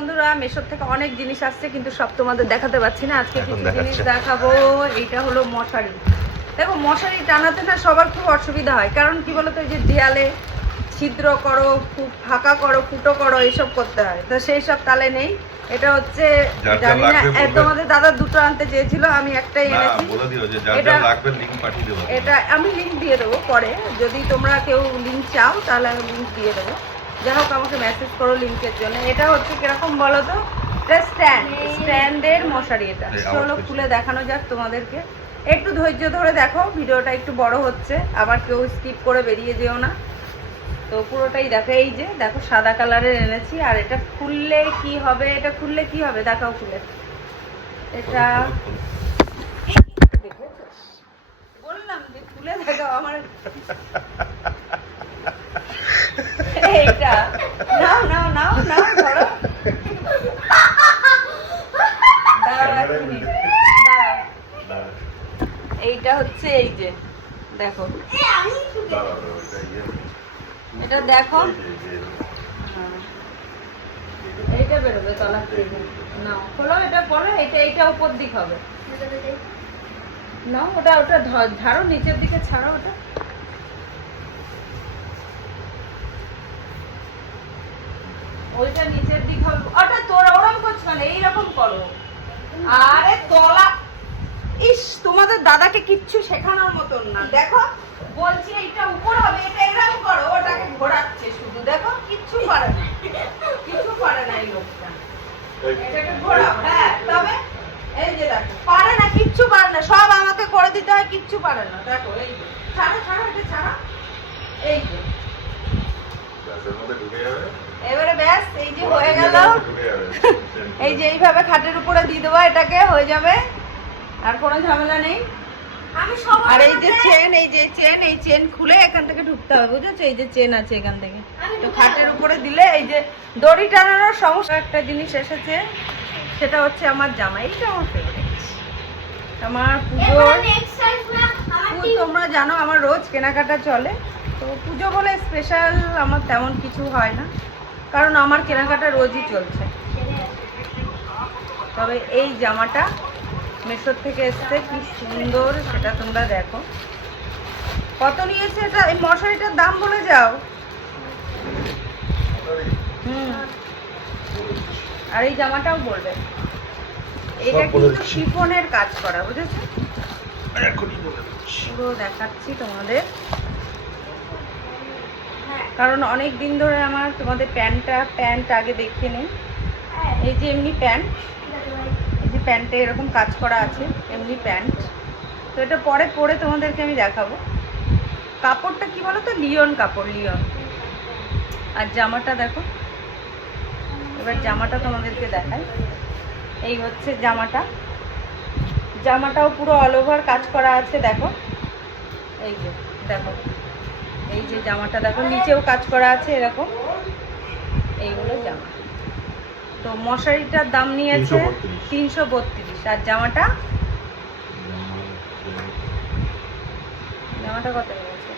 বন্ধুরা মেশোর থেকে অনেক জিনিস আসছে কিন্তু সব তোমাদের দেখাতে পাচ্ছি না। আজকে কিছু জিনিস দেখাবো। এইটা হলো মশারি। দেখো মশারি টানাতে না সবার খুব অসুবিধা হয়। কারণ কি বলতো এই যে দেয়ালে ছিদ্র করো খুব ফাঁকা করো ফুটো করো এইসব করতে হয়। তো সেই সব তালে নেই। এটা হচ্ছে জানি না। তোমাদের দাদা দুটো আনতে চেয়েছিল আমি একটাই এনেছি। এটা- এটা আমি লিঙ্ক দিয়ে দেবো পরে। যদি তোমরা কেউ লিঙ্ক চাও তাহলে আমি লিঙ্ক দিয়ে দেবো। যাই হোক আমাকে মেসেজ করো লিংকের জন্য। এটা হচ্ছে কীরকম বলো তো এটা স্ট্যান্ড স্ট্যান্ডের মশারি এটা। চলো খুলে দেখানো যাক তোমাদেরকে। একটু ধৈর্য ধরে দেখো ভিডিওটা একটু বড় হচ্ছে। আবার কেউ স্কিপ করে বেরিয়ে যেও না। তো পুরোটাই দেখো এই যে দেখো সাদা কালারের এনেছি। আর এটা খুললে কি হবে? এটা খুললে কি হবে? দেখাও খুলে। এটা বললাম যে খুলে দেখো আমার। এইটা। নাও নাও নাও নাও ধরো। এইটা হচ্ছে এই যে দেখো। এটা দেখো। এইটা বেরোবে তলা নাও খোলো এটা পরে এটা এইটা উপর দিক হবে। নাও ওটা ওটা ধ- ঝাড়ো নিচের দিকে ছাড়ো ওটা ওইটা নিচের দিক হবে ওটা তোরা ওরম করছ না এইরকম করো আরে তলা ইস তোমাদের দাদাকে কিচ্ছু শেখানোর মতন না। দেখো বলছি এইটা উপর হবে এটা এরকম করো ওটাকে ঘোরাচ্ছে শুধু। দেখো কিচ্ছু পারে না। কিচ্ছু পারে না এই লোকটা। এটাকে ঘোরাও। হ্যাঁ তবে এই যে দেখো পারে না কিচ্ছু পারে না। সব আমাকে করে দিতে হয় কিচ্ছু পারে না। দেখো এই ছাড়ো ছাড়ো এটা ছাড়ো। এই যে। এবারে ব্যাস এই যে হয়ে গেল। এই যে এইভাবে খাটের উপরে দিয়ে দেবো এটাকে হয়ে যাবে। আর কোনো ঝামেলা নেই? আর এই যে চেন এই যে চেন এই চেন খুলে এখান থেকে ঢুকতে হবে বুঝেছ? এই যে চেন আছে এখান থেকে। তো খাটের উপরে দিলে এই যে দড়ি টানানোর সমস্যা একটা জিনিস এসেছে সেটা হচ্ছে আমার জামা এইটা আমার ফেভারিট আমার পুজোর পুজো তোমরা জানো আমার রোজ কেনাকাটা চলে। তো পুজো বলে স্পেশাল আমার তেমন কিছু হয় না কারণ আমার কেনাকাটা রোজই চলছে। তবে এই জামাটা মেশোর থেকে এসছে কি সুন্দর সেটা তোমরা দেখো। কত নিয়েছে এটা? এই মশারিটার দাম বলে যাও। হুম। আর এই জামাটাও বলবে। এটা কিন্তু। শিফনের কাজ করা বুঝেছ? পুরো দেখাচ্ছি তোমাদের। কারণ অনেক দিন ধরে আমার তোমাদের প্যান্টটা প্যান্ট আগে দেখিয়ে নেই এই যে এমনি প্যান্ট। যে প্যান্টে এরকম কাজ করা আছে, এমনি প্যান্ট। তো এটা পরে পরে তোমাদেরকে আমি দেখাবো। কাপড়টা কি বলো তো লিওন কাপড়, লিওন। আর জামাটা দেখো। এবার জামাটা তোমাদেরকে দেখাই। এই হচ্ছে জামাটা। জামাটাও পুরো অল ওভার কাজ করা আছে, দেখো। এই যে, দেখো। এই যে জামাটা, দেখো, নিচেও কাজ করা আছে এরকম। এইগুলো জামা। তো মশারিটার দাম নিয়েছে তিনশো বত্রিশ। আর জামাটা? জামাটা কত নিয়েছে?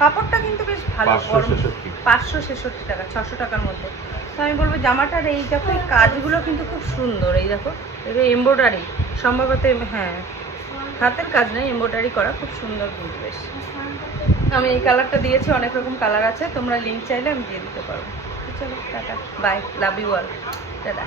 কাপড়টা কিন্তু বেশ ভালো 566 পাঁচশো ছেষট্টি টাকা ছশো টাকার মধ্যে। তো আমি বলব জামাটার এই দেখো এই কাজগুলো কিন্তু খুব সুন্দর। এই দেখো এগুলো এমব্রয়ডারি সম্ভবত হ্যাঁ হাতের কাজ নয় এমব্রয়ডারি করা খুব সুন্দর বেশ। আমি এই কালারটা দিয়েছি অনেক রকম কালার আছে তোমরা লিঙ্ক চাইলে আমি দিয়ে দিতে পারব। चलो tata. Bye. Love you all tata